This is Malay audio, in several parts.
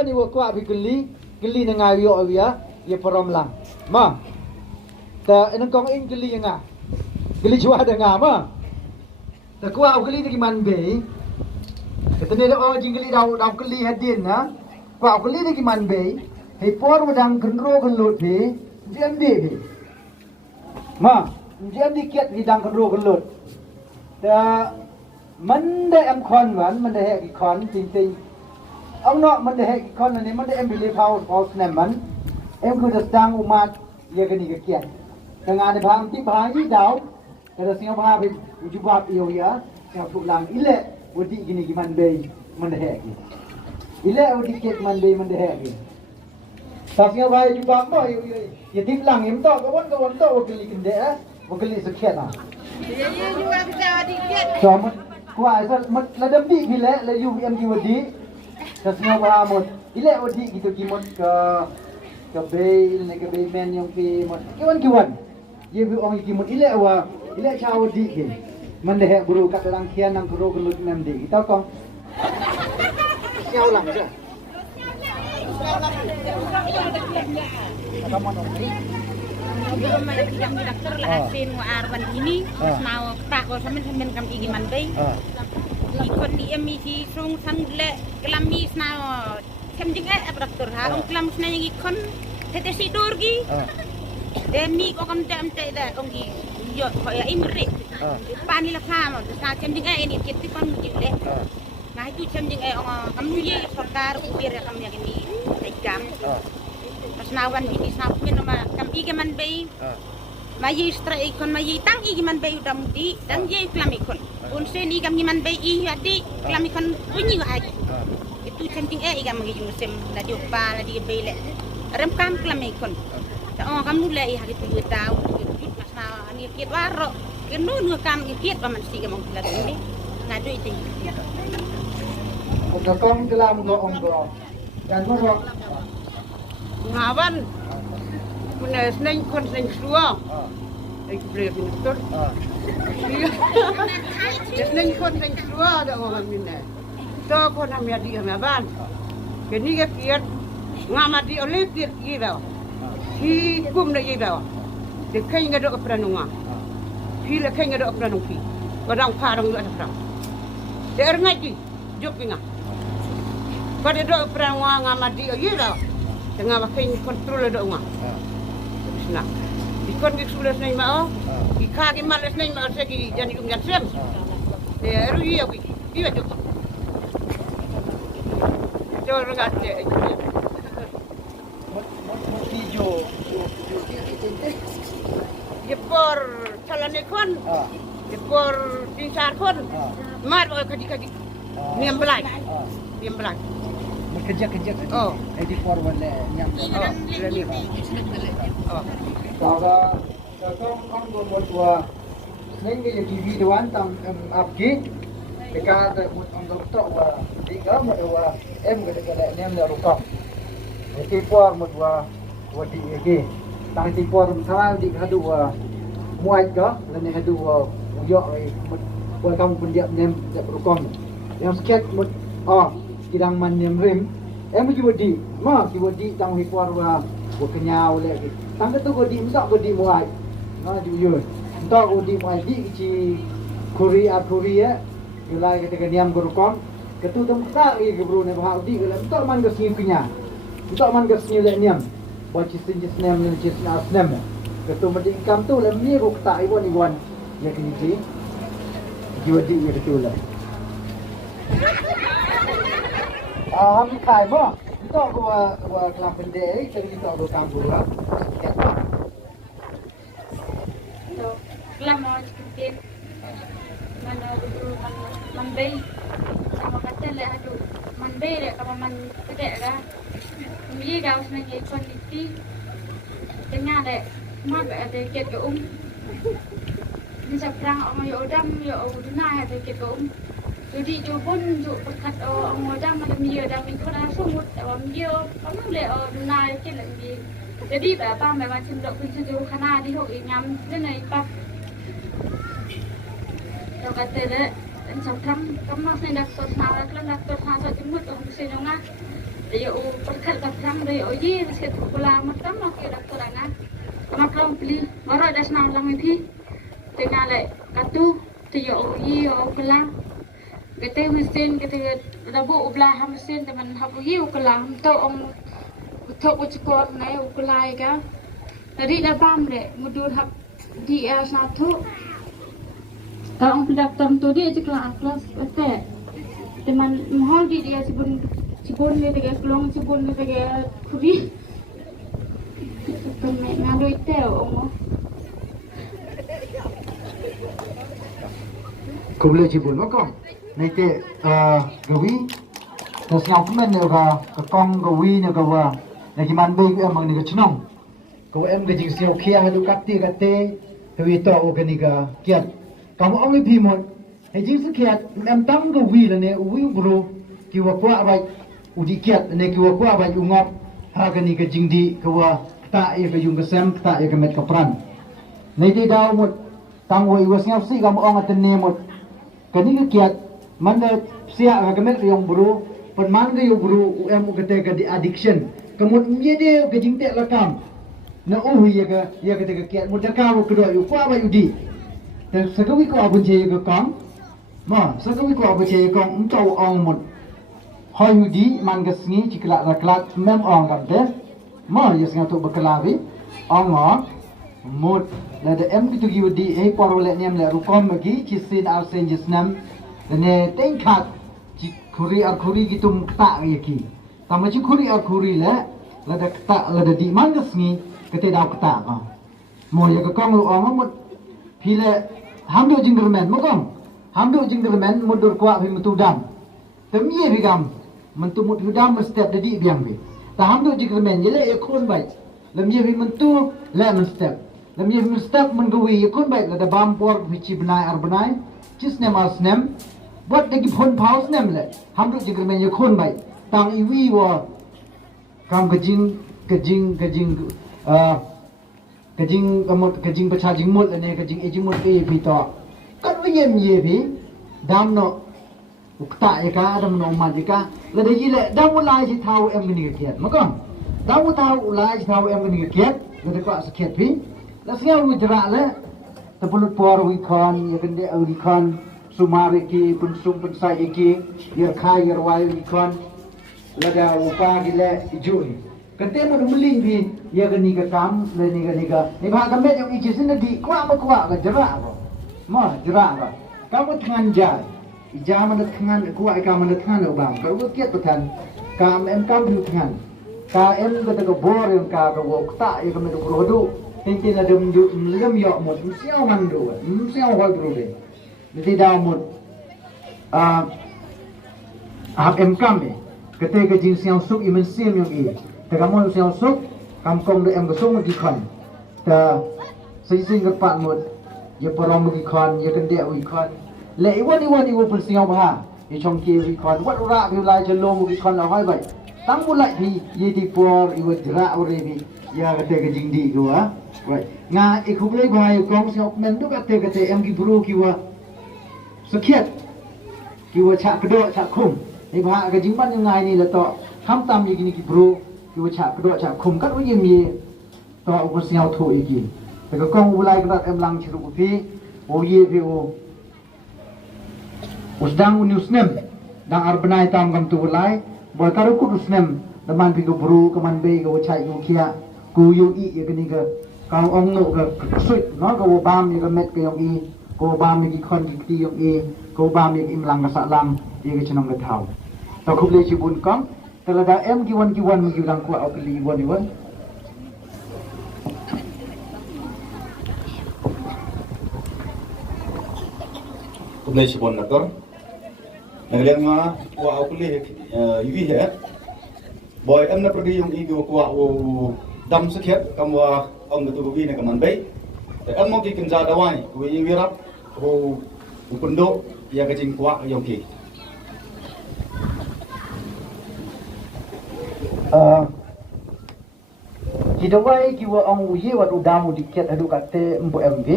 Wani wakwa bi geli na ngayo awia ye param lang ma ta enang kong ing geli nga geli jua da nga ma ta kwa geli ni man be ta ne o jing geli dau geli hadin na kwa geli ni man be he por wadang genro gelut be jam de ma jam di kiat di dang genro gelut ta man de am khon wan man de he ki khon ting ông nọ mình để hệ con này mình để em bị liệp phao này mình em cứ được tăng umat giờ cái này cái kiện cái ngàn này phang tiếp phá ít đào cái đó sinh phá bị chụp bắp yêu ya sinh phụ lang ít lệ vô đi cái này cái mình để hệ cái ít lệ vô đi cái mình để hệ cái sao sinh phá chụp bắp bao yêu ya tiếp lang em to cái vấn to cái này cái này sự kiện à cho mình qua sao mình là đâm đi cái lệ là yêu em kêu đi Kasnya bahamot, ile odi gitu kimot ke bay, ne ke bayman yang pi mot. Kiwan, ye bi ong kimot ile awa, ile cha odi ke. Mendeh guru kat orang kian nang guru gelut namdi. Kita kong. Siau lang je. Belum yang dokter lah asin wa arwan ini mau tak ko samen kam igi mandai. Ikon di emisi sung sang le kelamis na kem jinga dokter ha ong kelamis na yang ikon tete sidur gi. Demi ko kam tem te da ong gi yo ko ya imri. Pani la kham sa kem jinga ini kiti kon gi le. Nah itu kem jinga ong kam ye sarkar upir kam yang ini tegam. Pas nawan ini sapin nama kam igi man bay. Mayi stra ikon mayi tang igi man bay udam di dan ye klam ikon. Unsen igam ni man bay i hadi klam ikon bunyi lagi. Itu canting igam magi musim la di upa la di bay le. Rem kam klam ikon. Ta oh kam nule i hari tu tahu jut mas na ni kiet waro. Kenu nu kam kiet ba man siga mong la ni. Ngadu itu. Ko kong dalam go onggo. Dan mo Ngawan. Punya seneng kon seneng suah. Ik bleef in de stad. Nên con thành chúa đã ngồi mình này cho con làm gì ở nhà ban cái này cái kia ngắm mà đi ở lấy kia gì vào khi cũng được gì vào để khai nghe được apa nunga khi là khai nghe được apa nungi và đang phá đang được apa để ở ngay gì giúp cái ngà và để được apa ngắm mà đi ở gì vào để ngắm mà khai control được ngà nah di kon di sudah senang mau di kaki malas senang mau segi jadi umyan sem ya ru iya wi iya tu jor ngate Video jepor calane kon jepor tinsar kon mar kaji niam belai kerja oh edit forward le nyam oh Kalau kong buat dua, neng dia TV dewan tang upki, dekat on doktor wa tiga dua kata nem le rukam. Tipor dua di lagi, tang tipor salah di hadu muat ke, dan hadu uyok buat kamu pendiam nem rukam. Yang sikit kidang man nem rim, juga di, juga di tang tipor kenyau lagi. Tang tu ko di msak ko di muai. Jujur. Entok ko di muai di ci Korea Ilai kata niam gorokon. Ketu tem tak ke bro ne bahau di ke entok man ke sini kenya. Entok man ke sini le niam. Buat ci sin nem ne ci nem. Ketu mati income tu le ni ko tak iwan. Ya kini ci. Jiwa di ya ketu le. Ham khai mo. Entok ko wa kelam pendek tadi entok ko kampung lah. Lama sedikit mana mandai sama kata le aduh mandai le kalau man kedek ka ni gaus nang kondisi dengan le mak ada ket ke ni seberang orang yo dam yo duna ada ket ke jadi jubun ju berkat orang dam ada dia dam ikut asumut orang dia kamu le duna ket lagi jadi bapa memang cendok kunci khana di hok ingam nên pakเราก็เตะเลยสองครั้งก็มาในดักตัวสาวแล้วดักตัวสาวสาวจมูกตรงที่ตรงนั้นเดี๋ยวประคัดกับครั้งเดี๋ยวยี่มันเสียถูกเวลามันต้องมาเกี่ยวดักตัวนั้นมาพร้อมพลีมาเราได้สนามลังพี่แต่งานเลยกัตุเดี๋ยวยี่เอาเวลาก็เตะmesinก็เตะระบบอุบลาทำmesinแต่มันทำยี่อุบลาโตองโตอุจกรในอุบลาอีกอ่ะแต่ที่ระบำเลยมาดูทับดีเอลสาธุOrang pendaftar tu dia je kelas betul. Teman mahal dia cibun dia tegak keluang cibun dia tegak kuri. Teman ngalu itu orang. Kau boleh cibun makam. Nanti gawi. Terus yang kemen ni ke kong gawi ni gawa. Lagi manbay ko emang ni ke cenong. Kau ke jing siau kia hadu kate. Gawi tu orang ni ke kiat. Kamu orang ni pimon, hejing sekiat, tang ke wheel ni, wheel bro, kiwa kuat baik, udikiat ni kiwa kuat baik ungap, harga ni ke jingdi, kiwa tak ia ke jung kesem, tak ia ke met kapran. Nanti dah mut, tang woi was ngap si kamu orang aten ni mut, kini ke kiat, mana siap ke met yang bro, perman ke yang bro, kata ke di addiction, kamu ni dia ke jingdi lakam, na ia kata ke kiat, mut kamu kedua, kuat baik udi. Sekawi ko abun je ke kong, sekawi ko abun je kong, entau orang mut, hoyudi manggasni ciklat raklat mem orang kapte, yes ngatu berkelawi, orang mut, lada gitu giudi, parolek niam le rukom bagi, cisin arsen jesnam, dan tingkat kuri gitu tak yaki, tambah kuri le, lada ketak lada di manggasni, ketidau ketak, ya ke kong lu orang mut, pile hamdo jinggermen makam hamdo jinggermen mudur kuat bi mutudam temie bigam mentu mutudam step dedi biang bi ta hamdo jinggermen jele ekon bai lemie bi mentu le men step lemie bi step menggawi ekon bai la da bampor bici benai ar benai cisnem asnem buat lagi phon paus nem le hamdo jinggermen ekon bai tang iwi wa kam kejing kejing pecah jingmut ni kejing ejingmut ke pito với em gì thì đam nọ tại cái đam nọ mà gì cả là để gì lại đam một lại chỉ thao em cái này kiệt mà con đam một thao lại chỉ thao em cái này kiệt là để có sự kiệt thì là sao người ra làแต่พลุปอร์วิคอนยังกันเดอวิคอนสุมาริกีปุนซุมปุนไซอีกียาคายยาไววิคอนแล้วก็อุปากิเลอิจุยกันเต็มมันมุลิงพียังกันนี่ก็กำเลยนี่ก็นี่พากันเม็ดยังอีจิสินดีกว่าก็จระบ่มาจระบ่กำมันทานใจอีจามันทานกว่าไอ้กำมันทานเอาบ้างก็ว่าเกียรติทันกำเอ็มกำดูทานกำเอ็มก็ตะกบอร์ยังกำก็วกตายังก็ไม่ต้องรู้ดูTintin ada meliam yok mut, siapa mandu, siapa hal berulai. Jadi dah mut, hak kami, ketika jin siapa suk iman siam yang ini, terkamu siapa suk, kampung de kesung di kan, dah sing kepat mut, ya perang di kan, ya kendek di kan, le iwan pun siapa bah, ya congki di kan, wat urak bilai jelong di kan awai baik, tang mulai di ye di por iwan jerak urebi. Ya ketika jingdi gua, right? Nga ikut lagi bahaya kong siapa mendu ketika em gibru kiwa sekiat, kiwa cak kedok cak kum. Ni bahaya kejimpan yang ngai ni letak ham tam yang ni gibru kiwa cak kedok cak kum kan uyem ye, tak ukur siapa tu iki. Tapi kong ulai kerat em lang ceruk upi, oye V.O usdang uniusnem, dang arbenai tam kam tu ulai, boleh taruh kudusnem, teman pi gibru keman bay kiwa cak kiwa kia. Ku yung i ya kini ke kau ong no ke suit no kau bam ya ke met ke yung i kau bam ya ki kon ki yung i kau bam ya ki imlang ka lang ya ke chenong ke thau tau khub le chi bun kong tala da em ki wan mi ki dang ku au ke li wan khub le chi bun na tor naglen ma ku au ke li yu he boy em na pergi yung i ku au dam sekiat kamu ang betul betul ni kaman bay. Em mau kikin jada wai, kau yang wirap, kau ukundo, ia kecing kuak yang ki. Kita wai kiwa ang uye wat udamu dikiat adu kate empu MV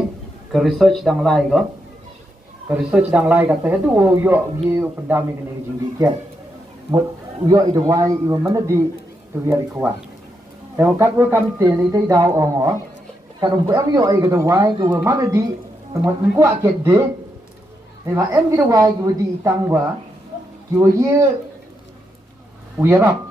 ke research dang lai ko. Ke research dang lai kate adu yo uye pendami kene jing dikiat. Mut yo ida wai iwa mana di kewiari kuat. Kalau kat we kam te ni dai dau ong kat um em yo ai ka wai ku ma di tempat ku aket de ni ma em ki wai ku di tang wa ki wo ye we rap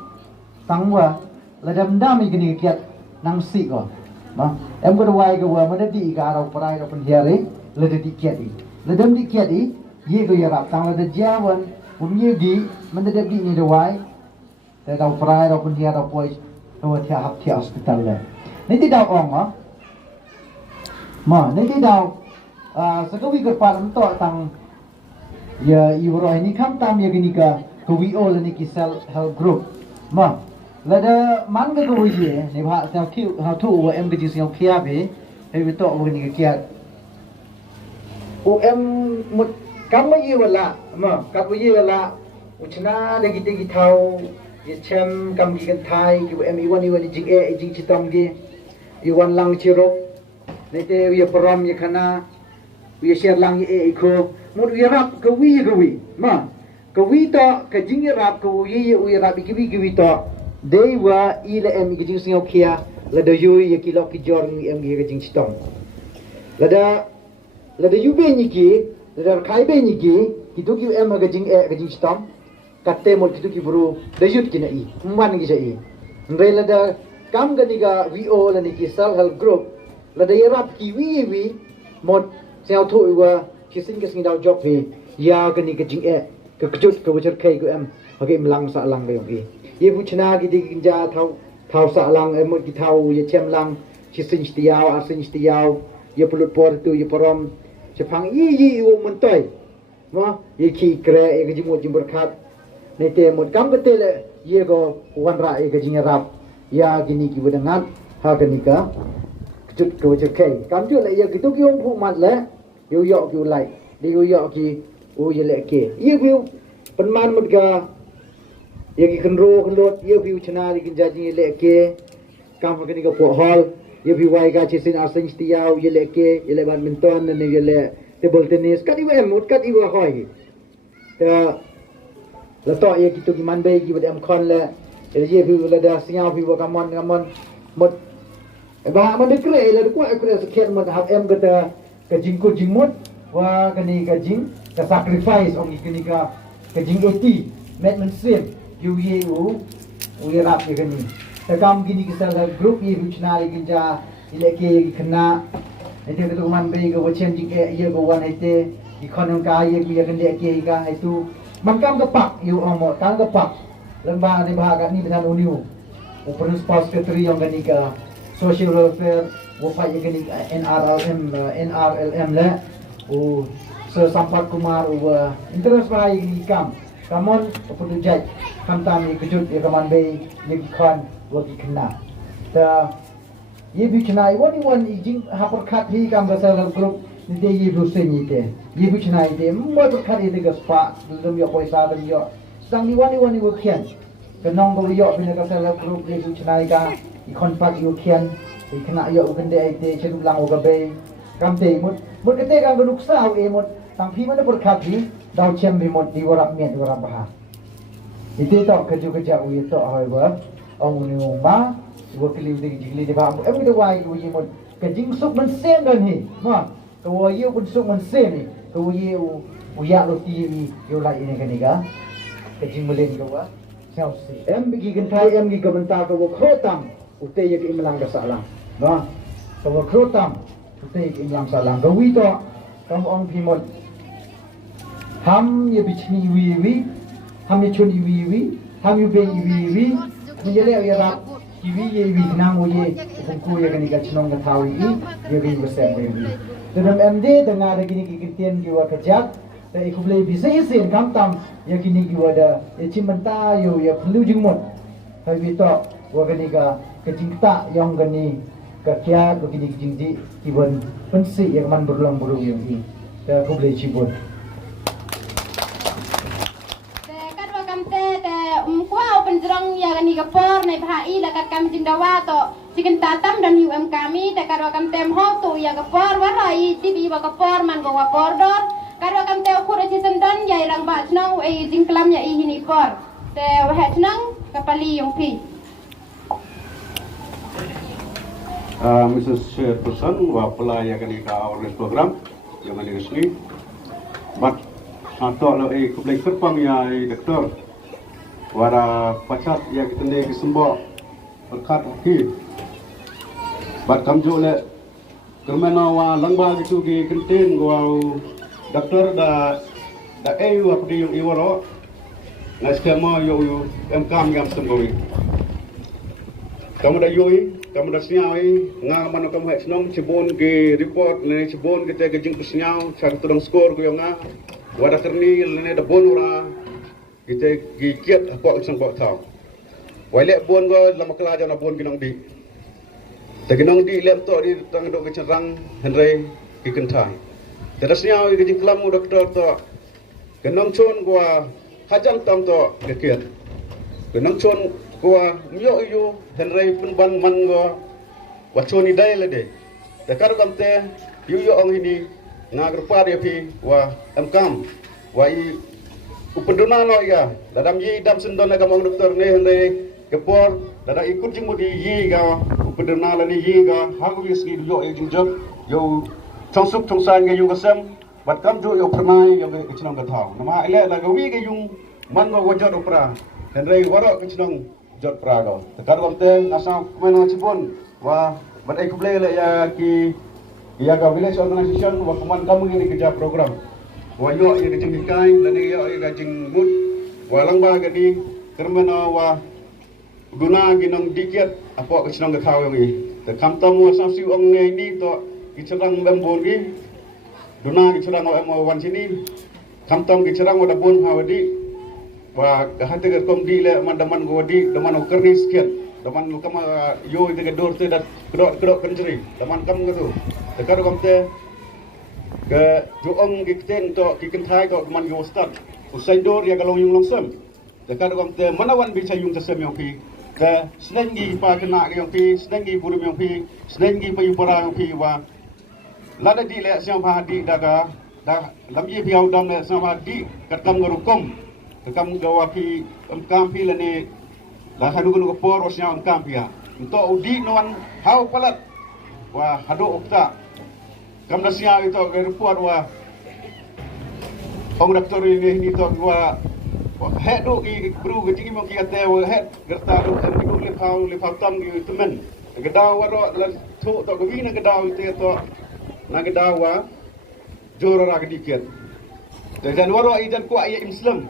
tang wa la dam dam ni ni kiat nang si ko ma em ku wai ku wa ma di ka ro prai ro pen here la di kiat di la dam di kiat di ye ku ye rap tang la de jawan um ye di man de di ni de wai de ro prai ro pen here ro poiตัวที่หับที่ hospital เลยนี่ที่ดาวออกมานี่ที่ดาวสักวิกปาร์มต่อตังยาอีวรอยนี่ข้ามตามยากินิกาคือ V.O และนี่คือ Self Help Group มาแล้วเดมันก็คือวิธีในภาคเซลคิวเขาถูกว่าเอ็มก็จะเซลคิอาไปให้ไปต่อวันนี้ก็เกียรโอเอ็มหมดกำไม่ยี่วันละมากำไม่ยี่วันละอุชนะได้กี่ตีกี่เท่าya chem kam ki kan thai ki em iwan jing e jing chitam gi iwan lang chiro nete ya param ya khana ya share lang e ko mo ya rap ka wi ma ka wi to ka jing ya rap ka wi ya rap ki wi to dei wa i la em ki jing sing khia la da yu ya ki lo ki jor ni em gi ka jing chitam la da yu be ni ki la da khai be ni ki tu ki em ka jing e ka jing chitam kate mol kitu ki buru dayut kina i man gi sai ngai la da kam ga ni ga V.O la ni ki self help group la da yarap ki wi mod sel thu wa ki sing dau job he ya ga ni ga jing e ka kjut ka wajar kai ko em ha ge mlang sa lang ga yong ye bu chna gi di ja thau sa lang em mod ki thau ye chem lang ki sing stiaw a sing stiaw ye pulut por tu ye porom che phang yi wo mun toy ma ye ki kre ye ga jimot jim berkat nete mot kam kete le ye go wan ra e ga jing rap ya gini ki budangat ha gani ka chut ko che kai kam chu le ye ki tu ki ong phu mat le yo ki lai de yo ki o ye le ke ye bi pen man mot ga ye ki kan lot ye bi chana li kin ja jing le ke kam gani ka po hol ye bi wai ga che sin asing stiaw ye le ke ye le badminton ne ye le table tennis kat iwa emut kat iwa hoi ta la to ye kitu ki man bay ki bad am kon la ye vi la da siaw vi wa kamon mot ba man de kre la ko kre sa khet man hab em gata ka jingko jingmut wa kani ka jing ka sacrifice ong ikini ka jing eti met men sim yu ye u ye rap ye kani ta kam gini ki sal group ye ruchna ye ginja ile ke ye khna ete ke man bay ga wachen jing ye go wan ete ikon ka ye ki ye kan le ke ga itu man kam ka pak yu omo tang ka pak lemba ni bahaga ni dengan uniu principal secretary yang gani ka social welfare wo pa ye gani NRLM la o Sir Sampat Kumar o interest pa ye gani kam kamon opudu jaj kam tam ye kejut ye kaman bay ye khon wo ki khna ta ye bichna wani jing hapur khat hi kam ga self group ni de ye bu sen ni te ye bichna ite mo to khat ite ga spa dum yo paisa dum yo sang ni wani wo khian ke nong go yo pina ka self group ye bichna ga i kon pak yo khian i khna yo kan de ite chedu lang o ga be kam te mut ke te ga nuk sa e mut tang phi man pur khat hi dau chem bi mut di warap met warap ba ite to ke ju ke ja u ye to hoi ba ong ni ma wo kili de jili de ba em de wai wo yimot ka jing suk man sem dan hi ma ka wo yu kun suk man sem ni ka wo yu wo ya lo ti ni yo lai ni ka ni ga ka jing melen ka wa sao si em bi kan thai em gi ka ban ta ka wo kho tam u te ye ki imlang ka sa lang ma ka wo kho tam u te ye ki imlang sa lang ka wi to kam ong phi mot ham ye bi chni wi ham ye chuni wi ham yu be wi ni ye le ya ra kiwi ye wi nang wo ye ku ye gani ka chnong ka thawi ye wi wo se wi dedam md da nga da gini ki kirtian ki wa ka jak da ikuble bi se sen kam tam ye gini ki wa da ye chimanta yo ye phlu jing mot hai wi to wa gani ka jingta yong gani ka kya ko gini jing ji ki bon pensi ye man berlong buru yang ni da kuble chibon penjerong ya gani kapor nei bhai la kat kami jindawa to sikin tatam dan UM kami te karo kam tem ho tu ya kapor wa rai tibi ba kapor man go wa kordor karo kam te ukur ci sendan ya rang ba chnong e jingklam ya i hini por te wa het nang kapali yung pi Mrs. Chairperson wa pelaya kani ka awal program yang ani resmi bat satu lo e kublai kerpang ya doktor wara pacat ya kita ni kesembo berkat hakim bat kamjo le kermena wa langba gitu ki kentin gua doktor da eu apa di yung iwaro na skema yo em kam yam sembowi kamu da yoi kamu da siawi nga mano kamu het snom cebon ke report ne cebon kita ke jing kusnyau cara tudang skor ku nga wada kerni ne da bonura kita gigiat apa usang bawa tahu. Wajib bon go lama kelajar na bon ginong di. Teginong di lem to di tang do kecerang henry kikentai. Terusnya gijing kelamu doktor to genong chon gua hajam tam to gekiat. Genong chon gua myo yu henry penban man go wachoni dai lede. Tekar kamte yu ong ini ngagrupar ya pi wa amkam wa upenduna no ya dadam yi dam sendon na kamong doktor ne hende kepor dada ikut jimu di yi ga upenduna la ni yi ga hagu wisgi yo e jinjok yo chongsuk chongsan ga yung kasem bat kam jo yo pranai yo ke chnong ka thau nama ile la ga wi ga yung man go wajot opra hende waro ke chnong jot pra ga takar komte nasa kumena chibon wa bat ai kuble le ya ki ya ga village organization wa kuman kamu ini kerja program wa yo ye kajing dikai dan yo ye kajing mut wa langba gadi kermena wa guna ginong dikiat apa kesenang ke kau ni te kam tamu asasi ong ni to kicerang bembon gi guna kicerang o wan sini kam tam kicerang wa dabon hawadi wa kahate ke kom di le mandaman go di daman kernis kiat daman kam yo te ke dor te dat kedok kenceri daman kam gitu tekar kom te ke juong gikten to kikentai to man yo start usai dor ya galong yung longsem tekar kom te manawan bisa yung tasem yang pi ke senengi pa kena yang pi senengi burum yang pi senengi pa yung para yang pi wa lada di le siang pa di daga dah lam ye biau dam ne sama di katam ngorukom katam gawapi kampi lani la hadu gunu por osnya kampia untuk udi non hau palat wa hadu okta kam nasia itu report wa ong doktor ini to wa het do ki bru ke tingi mo ki ate wa het gerta do kan du le phau tam ki temen gedaw wa ro la thu to gawi na gedaw te to na gedaw wa joro ra diket dan waro idan ku ay muslim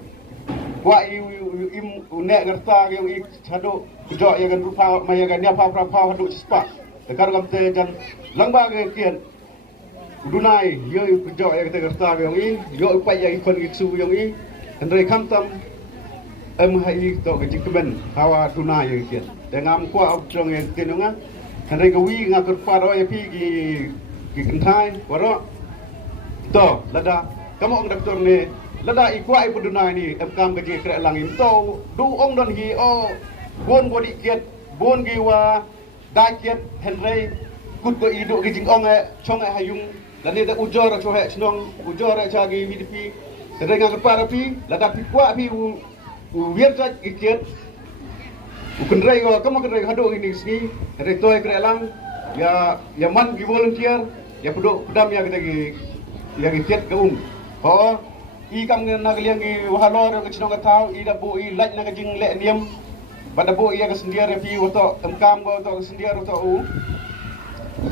wa im ne gerta yang i chado jo ya kan rupa maya kan dia pa hadu spa tekar kam te dan langba ke kian dunai yo jo ya te gerta yang i yo pa ya ikon iksu yang i Henry Kamtam hai to ke jikben hawa dunai ya kian dengan ku au jong yang tenunga Henry gawi ngatur paro ya pi ki kentai waro to lada kamu ang doktor ni lada ikwa ipu dunai ni kam ke je krek langin to du ong don hi o bon body kiet bon gi wa da kiet Henry kut ko idu ki jing ong chong hayung lani da ujor cho he chnong ujor cha gi VDP Henry ngatur paro pi lada pi kwa pi u wier cha kiet u kenrai ko kamu kenrai hadu ini sini Henry toy krek lang ya man gi volunteer ya pedam ya kita gi yang iket ke ho i kam na liang gi wahalor ke chnong ka i da bo i laj na ka jing le niam bada bo i ka sendiar pi woto kam go to sendiar to u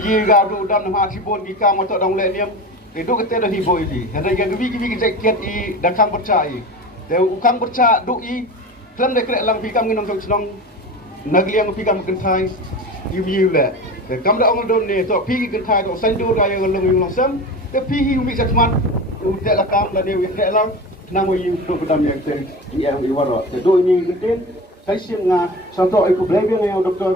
i ga du dam na ma thi bon gi kam woto dong le niam te du ke te da hi bo i henry ga gi gi ket i da kam percha i te u kam percha du i tlam de krek lang pi kam ngi nong chnong na liang pi kam kan thai i view le te kam da ong don ne to pi gi kan thai to san du ra yang long long sam te pi hi umi satman utek la kam la dewi krek lang nang wi tu pedam yang te yang i waro te do ini geden sai sim nga santo ai ku blebe nga doktor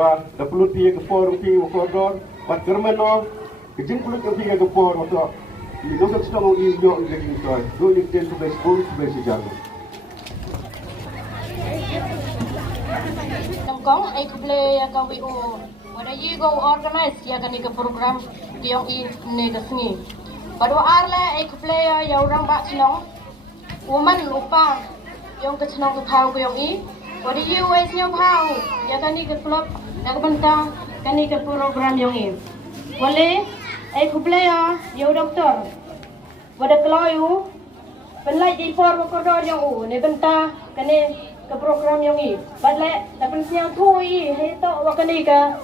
wa da pulut pi ke for pi wa koridor wa germano ke jing pulut pi ke for wa to ni do sa sto i yo i lagi to do ni ten to be school to be jago Tengkong ai kuble ya ka wi o wada ye go organize ya kan ke program yang i ne dasni pada arle ai kuble ya orang ba chnong woman lupa yang ke chnong ke thau ke yang i wada ye wes nyau thau ya kan ke club ya ke bentang kan ke program yang i wale ai kuble ya doktor wada kloyu penlai di for koridor yang u ne bentang kan ke program yang i badle dapat siang thui he to wakani ka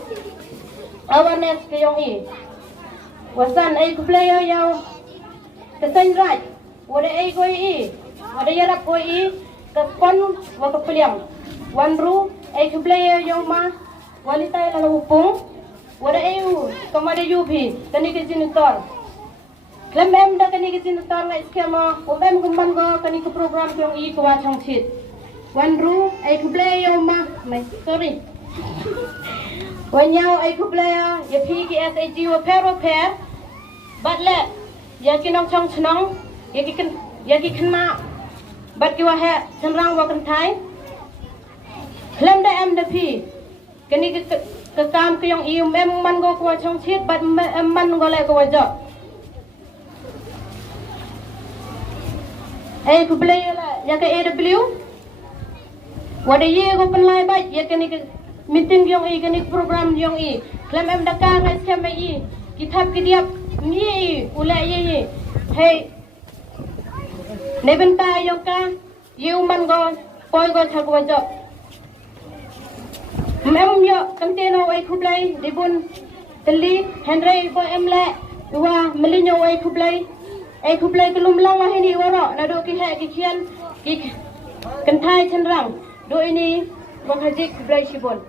awareness ke yang i wasan ai player yang kesan right wada ai koi i wada yarap koi i ke pon wa ke peliang wan ru ai player yang ma wanita la upung wada ai kamada yupi kani ke sinitor Lemem da kani ke sinitor ngai skema umem kumban go kani ke program yang i ko wa chang chit Wan ru ai ku player ma mai sorry wan yau ai ku player ya pi ki SAG wa pero pair bat le ya ki nong chong chnong ya ki kan ma bat ki wa he chanrang wa kan thai klem da em da pi kani ke kam ke yong ium em man go ko chong chit bat man go le ko wa jo ai ku player la ya ke AW Wada ye ko penlai baik ya kani ke meeting yang i kani program yang i klaim em daka ngai skema i kitab ke diap ni ula ye hey nebenta yang ka you man go poi go thak wa jo em yo kanteno ai khublai dibun teli henry ko em le wa melinyo ai khublai kelum lang wa hini waro na do ki he ki khian ki kan thai chen rang do ini menghajik khublai sibon